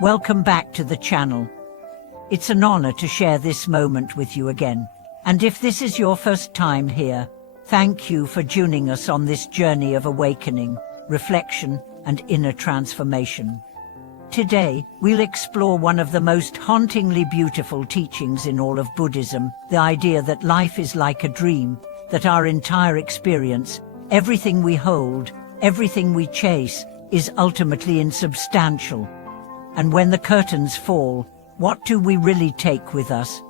Welcome back to the channel. It's an honor to share this moment with you again. And if this is your first time here, thank you for joining us on this journey of awakening, reflection, and inner transformation. Today, we'll explore one of the most hauntingly beautiful teachings in all of Buddhism, the idea that life is like a dream, that our entire experience, everything we hold, everything we chase, is ultimately insubstantial. And when the curtains fall, what do we really take with us?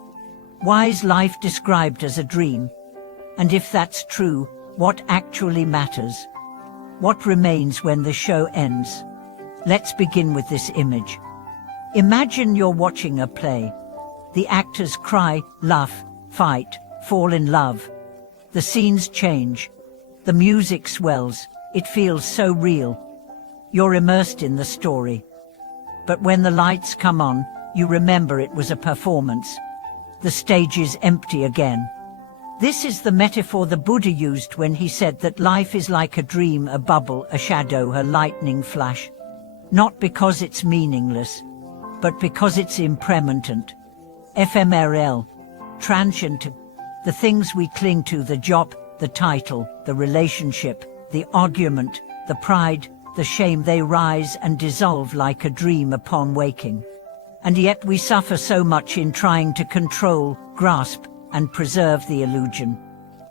Why is life described as a dream? And if that's true, what actually matters? What remains when the show ends? Let's begin with this image. Imagine you're watching a play. The actors cry, laugh, fight, fall in love. The scenes change. The music swells. It feels so real. You're immersed in the story. But when the lights come on, you remember it was a performance. The stage is empty again. This is the metaphor the Buddha used when he said that life is like a dream, a bubble, a shadow, a lightning flash. Not because it's meaningless, but because it's impermanent, ephemeral, transient. The things we cling to, the job, the title, the relationship, the argument, the pride, the shame, they rise and dissolve like a dream upon waking. And yet we suffer so much in trying to control, grasp, and preserve the illusion.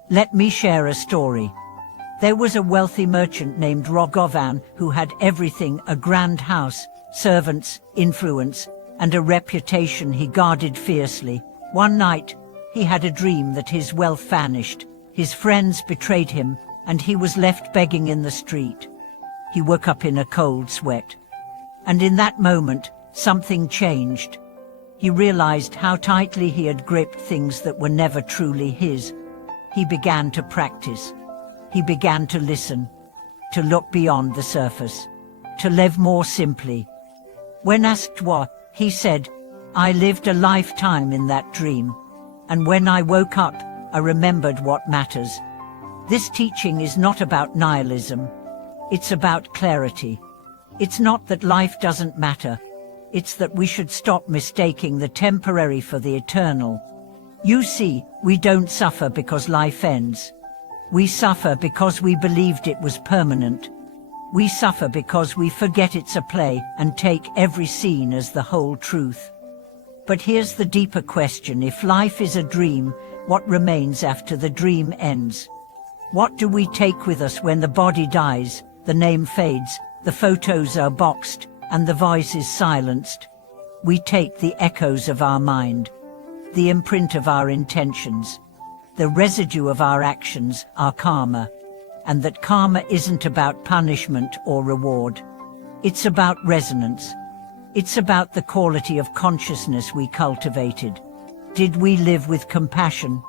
Let me share a story. There was a wealthy merchant named Raghavan who had everything: a grand house, servants, influence, and a reputation he guarded fiercely. One night, he had a dream that his wealth vanished, his friends betrayed him, and he was left begging in the street. He woke up in a cold sweat. And in that moment, something changed. He realized how tightly he had gripped things that were never truly his. He began to practice. He began to listen, to look beyond the surface, to live more simply. When asked why, he said, "I lived a lifetime in that dream, and when I woke up, I remembered what matters." This teaching is not about nihilism. It's about clarity. It's not that life doesn't matter. It's that we should stop mistaking the temporary for the eternal. You see, we don't suffer because life ends. We suffer because we believed it was permanent. We suffer because we forget it's a play and take every scene as the whole truth. But here's the deeper question: if life is a dream, what remains after the dream ends? What do we take with us when the body dies, the name fades, the photos are boxed, and the voice is silenced? We take the echoes of our mind, the imprint of our intentions, the residue of our actions, our karma. And that karma isn't about punishment or reward. It's about resonance. It's about the quality of consciousness we cultivated. Did we live with compassion?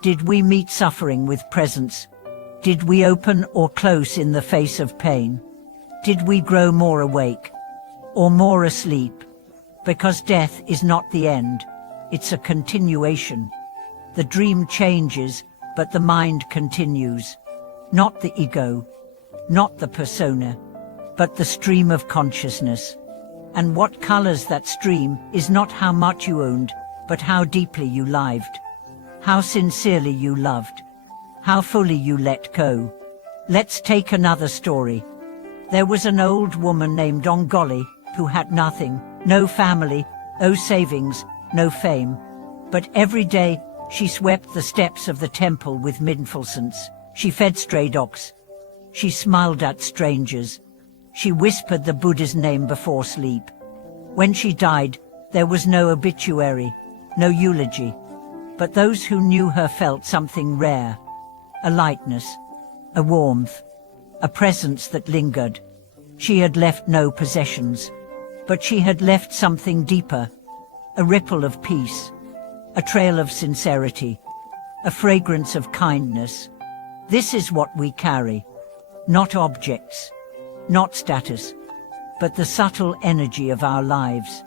Did we meet suffering with presence? Did we open or close in the face of pain? Did we grow more awake or more asleep? Because death is not the end, it's a continuation. The dream changes, but the mind continues. Not the ego, not the persona, but the stream of consciousness. And what colors that stream is not how much you owned, but how deeply you lived, how sincerely you loved, how fully you let go. Let's take another story. There was an old woman named Ongoli who had nothing, no family, no savings, no fame. But every day, she swept the steps of the temple with mindfulness. She fed stray dogs. She smiled at strangers. She whispered the Buddha's name before sleep. When she died, there was no obituary, no eulogy. But those who knew her felt something rare. A lightness, a warmth, a presence that lingered. She had left no possessions, but she had left something deeper. A ripple of peace, a trail of sincerity, a fragrance of kindness. This is what we carry. Not objects, not status, but the subtle energy of our lives,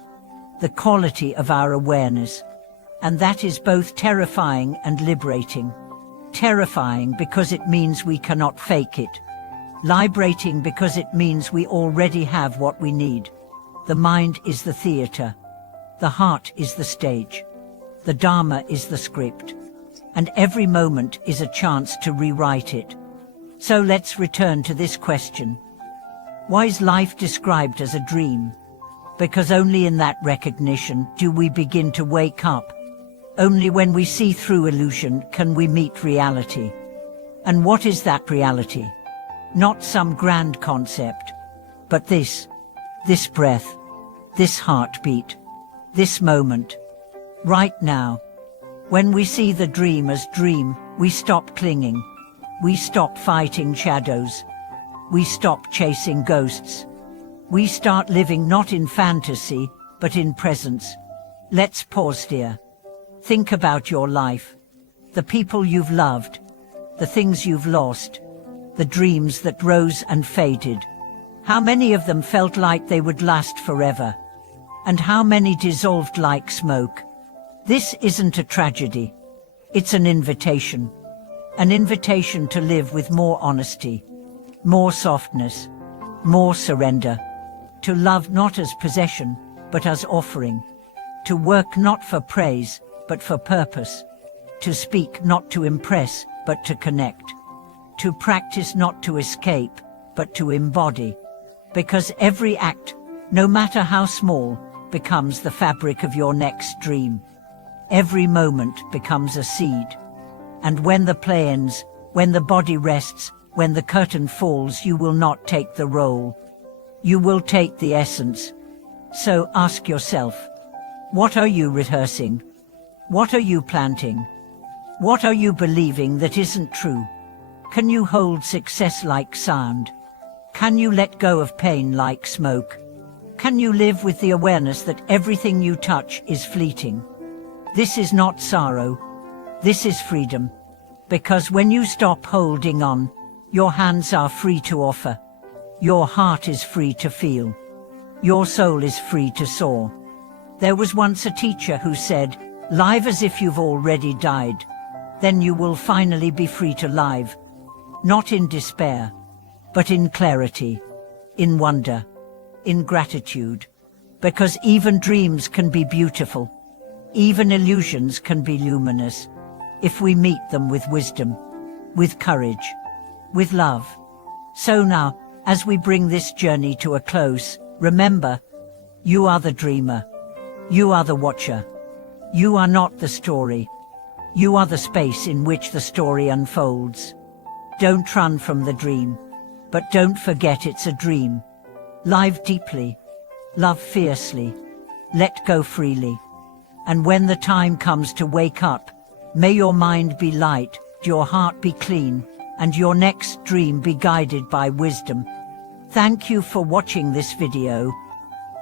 the quality of our awareness. And that is both terrifying and liberating. Terrifying because it means we cannot fake it. Liberating because it means we already have what we need. The mind is the theater. The heart is the stage. The Dharma is the script. And every moment is a chance to rewrite it. So let's return to this question. Why is life described as a dream? Because only in that recognition do we begin to wake up. Only when we see through illusion can we meet reality. And what is that reality? Not some grand concept, but this breath, this heartbeat, this moment, right now. When we see the dream as dream, we stop clinging. We stop fighting shadows. We stop chasing ghosts. We start living not in fantasy, but in presence. Let's pause here. Think about your life. The people you've loved. The things you've lost. The dreams that rose and faded. How many of them felt like they would last forever? And how many dissolved like smoke? This isn't a tragedy. It's an invitation. An invitation to live with more honesty, more softness, more surrender. To love not as possession, but as offering. To work not for praise, but for purpose. To speak not to impress, but to connect. To practice not to escape, but to embody. Because every act, no matter how small, becomes the fabric of your next dream. Every moment becomes a seed. And when the play ends, when the body rests, when the curtain falls, you will not take the role. You will take the essence. So ask yourself, what are you rehearsing? What are you planting? What are you believing that isn't true? Can you hold success like sound? Can you let go of pain like smoke? Can you live with the awareness that everything you touch is fleeting? This is not sorrow. This is freedom. Because when you stop holding on, your hands are free to offer. Your heart is free to feel. Your soul is free to soar. There was once a teacher who said, "Live as if you've already died. Then you will finally be free to live. Not in despair, but in clarity, in wonder, in gratitude. Because even dreams can be beautiful. Even illusions can be luminous, if we meet them with wisdom, with courage, with love." So now, as we bring this journey to a close, remember, you are the dreamer. You are the watcher. You are not the story. You are the space in which the story unfolds. Don't run from the dream, but don't forget it's a dream. Live deeply, love fiercely, let go freely. And when the time comes to wake up, may your mind be light, your heart be clean, and your next dream be guided by wisdom. Thank you for watching this video.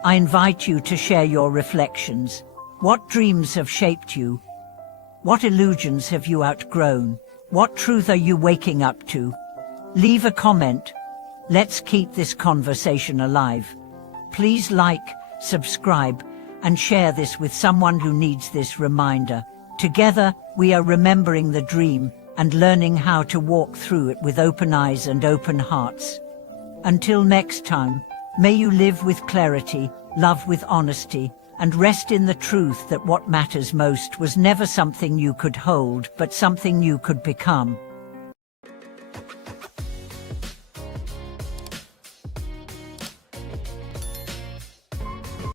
I invite you to share your reflections. What dreams have shaped you? What illusions have you outgrown? What truth are you waking up to? Leave a comment. Let's keep this conversation alive. Please like, subscribe, and share this with someone who needs this reminder. Together, we are remembering the dream and learning how to walk through it with open eyes and open hearts. Until next time, may you live with clarity, love with honesty, and rest in the truth that what matters most was never something you could hold, but something you could become.